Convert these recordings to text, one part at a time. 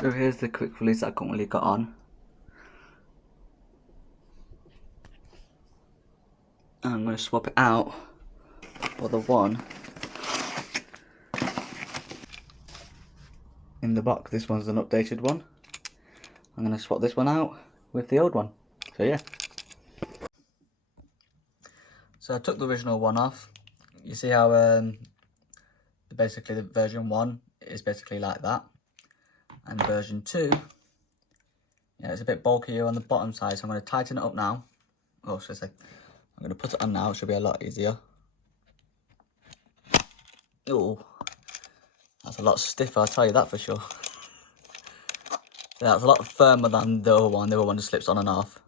So here's the quick release that I currently got on. And I'm going to swap it out for the one in the box. This one's an updated one. I'm going to swap this one out with the old one. So yeah. So I took the original one off. You see how basically the version 1 is basically like that. And version 2, yeah, it's a bit bulkier on the bottom side, so I'm going to tighten it up now. Oh, should I say? I'm going to put it on now, it should be a lot easier. Oh, that's a lot stiffer, I'll tell you that for sure. So that's a lot firmer than the other one. The other one just slips on and off.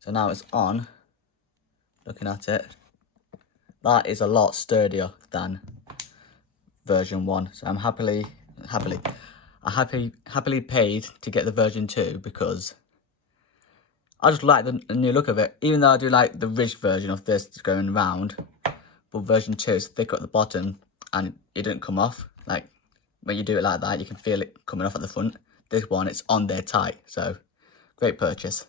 So now it's on, looking at it. That is a lot sturdier than version 1. So I'm happily paid to get the version 2 because I just like the new look of it. Even though I do like the ridged version of this going round, but version 2 is thicker at the bottom and it didn't come off. Like when you do it like that, you can feel it coming off at the front. This one, it's on there tight. So great purchase.